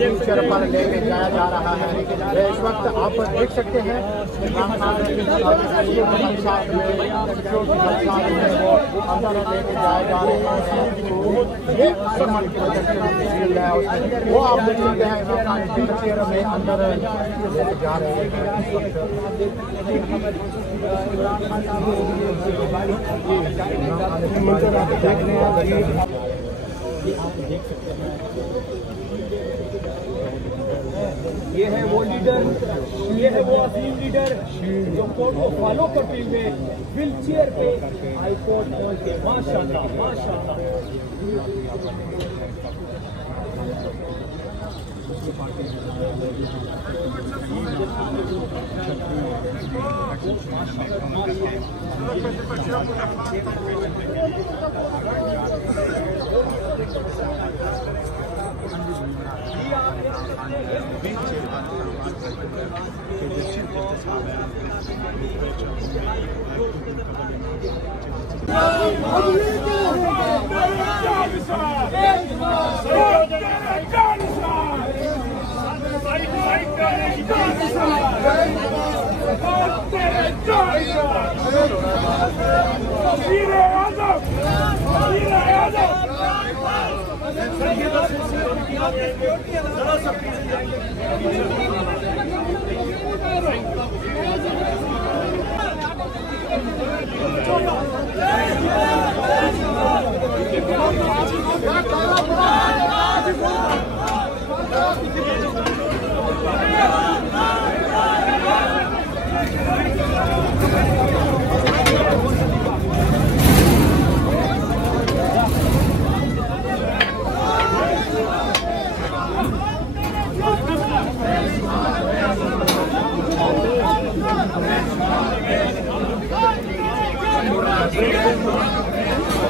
Future पर लेके जाया जा रहा है। इस वक्त आप देख सकते हैं अंदर लेके जाए जा रहे हैं। ये वो आप देख सकते हैं व्हीलचेयर में अंदर लेके जा रहे हैं। ये है वो लीडर, ये है वो अजीम लीडर जो कोर्ट को फॉलो करते हुए व्हील चेयर पे हाई कोर्ट पहुंचे। माशाल्लाह माशाल्लाह।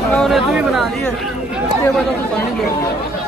उन्होंने तो भी बना दी है, पानी दे